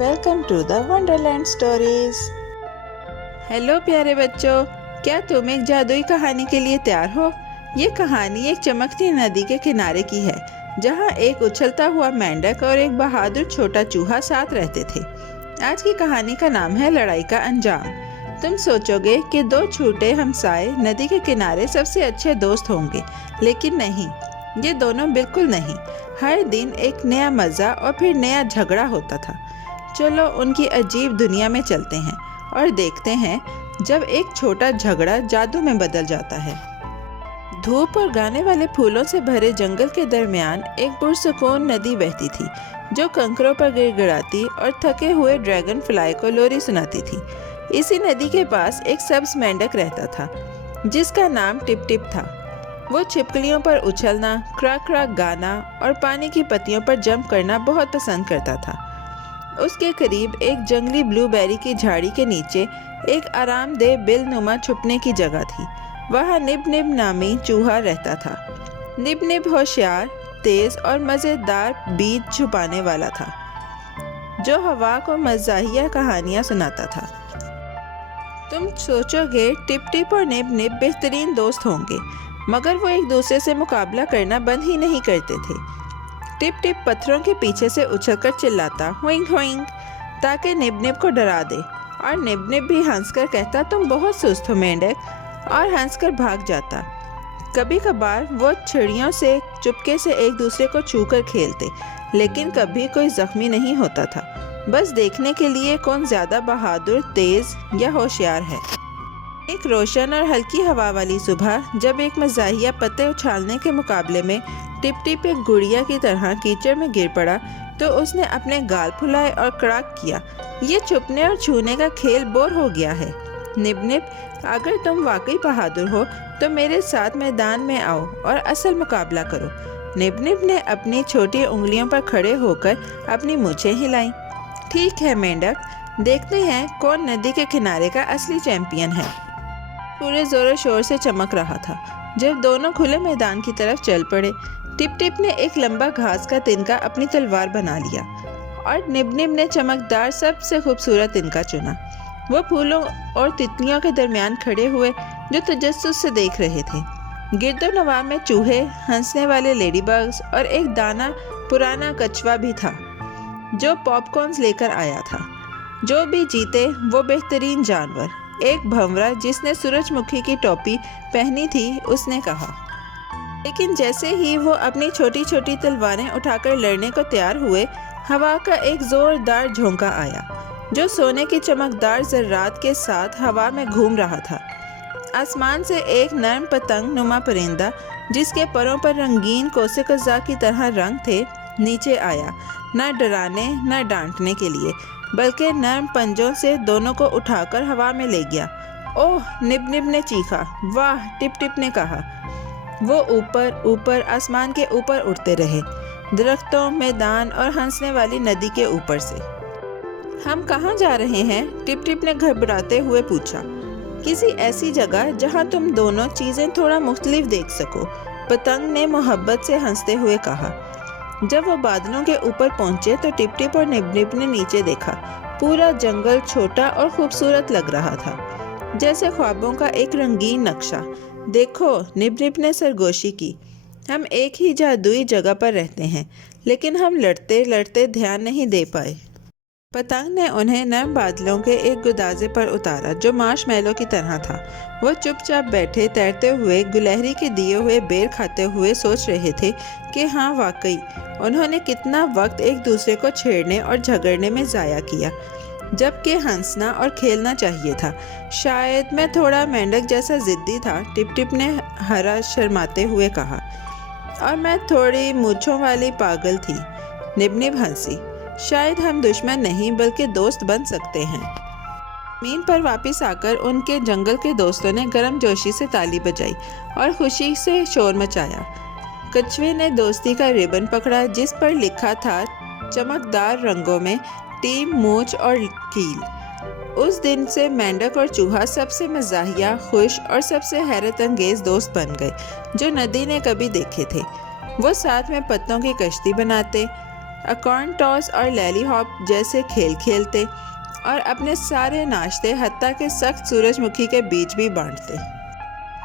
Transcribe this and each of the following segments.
Welcome to the Wonderland Stories. Hello प्यारे बच्चों, क्या तुम एक जादुई कहानी के लिए तैयार हो? ये कहानी एक चमकती नदी के किनारे की है, जहाँ एक उछलता हुआ मेंढक और एक बहादुर छोटा चूहा साथ रहते थे। आज की कहानी का नाम है लड़ाई का अंजाम। तुम सोचोगे कि दो छोटे हमसाए नदी के किनारे सबसे अच्छे दोस्त होंगे, लेकिन नहीं, ये दोनों बिल्कुल नहीं। हर दिन एक नया मज़ा और फिर नया झगड़ा होता था। चलो उनकी अजीब दुनिया में चलते हैं और देखते हैं जब एक छोटा झगड़ा जादू में बदल जाता है। धूप और गाने वाले फूलों से भरे जंगल के दरमियान एक पुरसुकून नदी बहती थी, जो कंकरों पर गिड़गिड़ाती और थके हुए ड्रैगन फ्लाई को लोरी सुनाती थी। इसी नदी के पास एक सब्ज मेंढक रहता था, जिसका नाम टिप टिप था। वो छिपकलियों पर उछलना, क्राक क्राक गाना और पानी की पत्तियों पर जंप करना बहुत पसंद करता था। उसके करीब एक जंगली ब्लूबेरी की झाड़ी के नीचे एक आरामदेह बिलनुमा छुपने की जगह थी। वहाँ निब निब नामी चूहा रहता था। निब निब होशियार, तेज और मज़ेदार बीज छुपाने वाला था, जो हवा को मज़ाहिया कहानियाँ सुनाता था। तुम सोचोगे टिप टिप और निब निब बेहतरीन दोस्त होंगे, मगर वो एक दूसरे से मुकाबला करना बंद ही नहीं करते थे। टिप टिप पत्थरों के पीछे से उछलकर चिल्लाता हुइंग हुइंग, ताकि निब निब को डरा दे, और निब निब भी हंसकर कहता तुम बहुत सुस्त हो मेंढक, और हंसकर भाग जाता। कभी कभार वो चिड़ियों से चुपके से एक दूसरे को छूकर खेलते, लेकिन कभी कोई जख्मी नहीं होता था, बस देखने के लिए कौन ज़्यादा बहादुर, तेज या होशियार है। एक रोशन और हल्की हवा वाली सुबह, जब एक मज़ाहिया पत्ते उछालने के मुकाबले में टिप टिप एक गुड़िया की तरह कीचड़ में गिर पड़ा, तो उसने अपने गाल फुलाए और कड़ाक किया, ये छुपने और छूने का खेल बोर हो गया है। निब निब, अगर तुम वाकई बहादुर हो तो मेरे साथ मैदान में आओ और असल मुकाबला करो। निब निब ने अपनी छोटी उंगलियों पर खड़े होकर अपनी मूंछें हिलाईं। ठीक है मेंढक, देखते हैं कौन नदी के किनारे का असली चैंपियन है। पूरे जोरों शोर से चमक रहा था। जब दोनों खुले मैदान की तरफ चल पड़े, टिप टिप ने एक लंबा घास का तिनका अपनी तलवार बना लिया, और निब निब ने चमकदार सबसे खूबसूरत तिनका चुना। वो फूलों और तितलियों के दरमियान खड़े हुए, जो तजस्सुस से देख रहे थे। गिरदो नवाब में चूहे, हंसने वाले लेडीबग्स और एक दाना पुराना कछुआ भी था, जो पॉपकॉर्न्स लेकर आया था। जो भी जीते वो बेहतरीन जानवर। एक भंवरा जिसने सूरजमुखी की टोपी पहनी थी, उसने कहा। लेकिन जैसे ही वो अपनी छोटी छोटी तलवारें उठाकर लड़ने को तैयार हुए, हवा का एक जोरदार झोंका आया, जो सोने की चमकदार जर्रात के साथ हवा में घूम रहा था। आसमान से एक नर्म पतंग नुमा परिंदा, जिसके परों पर रंगीन कोसे कज़ा की तरह रंग थे, नीचे आया, न डराने न डांटने के लिए, बल्कि नर्म पंजों से दोनों को उठाकर हवा में ले गया। ओह, निब निब ने चीखा। वाह, टिप टिप ने कहा। वो ऊपर ऊपर आसमान के ऊपर उड़ते रहे, दरख्तों, मैदान और हंसने वाली नदी के ऊपर से। हम कहाँ जा रहे हैं? टिप टिप ने घबराते हुए पूछा। किसी ऐसी जगह जहाँ तुम दोनों चीज़ें थोड़ा मुख्तलिफ देख सको, पतंग ने मोहब्बत से हंसते हुए कहा। जब वो बादलों के ऊपर पहुंचे तो टिप टिप और निब निब ने नीचे देखा। पूरा जंगल छोटा और खूबसूरत लग रहा था, जैसे ख्वाबों का एक रंगीन नक्शा। देखो, निब निब ने सरगोशी की, हम एक ही जादुई जगह पर रहते हैं, लेकिन हम लड़ते लड़ते ध्यान नहीं दे पाए। पतंग ने उन्हें नर्म बादलों के एक गुदाजे पर उतारा, जो मार्शमैलो की तरह था। वो चुपचाप बैठे, तैरते हुए, गुलहरी के दिए हुए बेर खाते हुए सोच रहे थे कि हाँ, वाकई उन्होंने कितना वक्त एक दूसरे को छेड़ने और झगड़ने में ज़ाया किया, जबकि हंसना और खेलना चाहिए था। शायद मैं थोड़ा मेंढक जैसा ज़िद्दी था, टिप टिप ने हरा शर्माते हुए कहा, और मैं थोड़ी मूंछों वाली पागल थी। निब निब हंसी। शायद हम दुश्मन नहीं बल्कि दोस्त बन सकते हैं। ज़मीन पर वापस आकर उनके जंगल के दोस्तों ने गर्मजोशी से ताली बजाई और खुशी से शोर मचाया। कछुए ने दोस्ती का रिबन पकड़ा, जिस पर लिखा था चमकदार रंगों में टीम, मूंछ और कील। उस दिन से मेंढक और चूहा सबसे मज़ाहिया, खुश और सबसे हैरत अंगेज दोस्त बन गए, जो नदी ने कभी देखे थे। वो साथ में पत्तों की कश्ती बनाते, कॉर्न टॉस और लैली हॉप जैसे खेल खेलते और अपने सारे नाश्ते हत्ता के सख्त सूरजमुखी के बीच भी बांटते।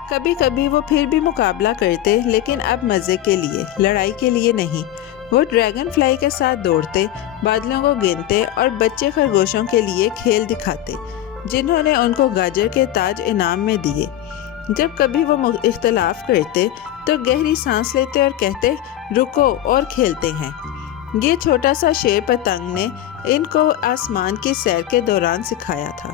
कभी कभी वो फिर भी मुकाबला करते, लेकिन अब मज़े के लिए, लड़ाई के लिए नहीं। वो ड्रैगन फ्लाई के साथ दौड़ते, बादलों को गिनते और बच्चे खरगोशों के लिए खेल दिखाते जिन्होंने उनको गाजर के ताज इनाम में दिए। जब कभी वो इख्तलाफ करते तो गहरी सांस लेते और कहते, रुको और खेलते हैं। ये छोटा सा शेर पतंग ने इनको आसमान की सैर के दौरान सिखाया था।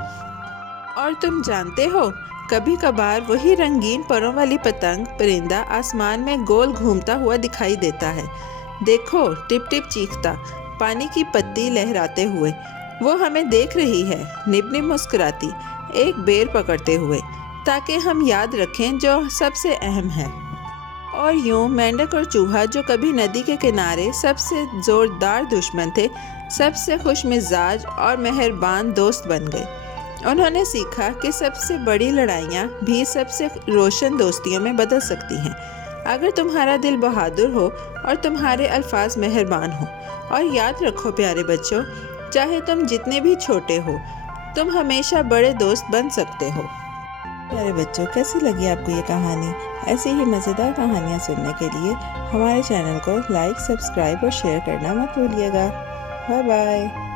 और तुम जानते हो, कभी कभार वही रंगीन परों वाली पतंग परिंदा आसमान में गोल घूमता हुआ दिखाई देता है। देखो, टिप टिप चीखता, पानी की पत्ती लहराते हुए वो हमें देख रही है, निब निब मुस्कुराती, एक बेर पकड़ते हुए, ताकि हम याद रखें जो सबसे अहम है। और यूं मेंढक और चूहा, जो कभी नदी के किनारे सबसे ज़ोरदार दुश्मन थे, सबसे खुशमिजाज और मेहरबान दोस्त बन गए। उन्होंने सीखा कि सबसे बड़ी लड़ाइयाँ भी सबसे रोशन दोस्तियों में बदल सकती हैं, अगर तुम्हारा दिल बहादुर हो और तुम्हारे अल्फाज मेहरबान हो। और याद रखो प्यारे बच्चों, चाहे तुम जितने भी छोटे हो, तुम हमेशा बड़े दोस्त बन सकते हो। प्यारे बच्चों, कैसी लगी आपको ये कहानी? ऐसी ही मज़ेदार कहानियाँ सुनने के लिए हमारे चैनल को लाइक, सब्सक्राइब और शेयर करना मत भूलिएगा। Bye bye.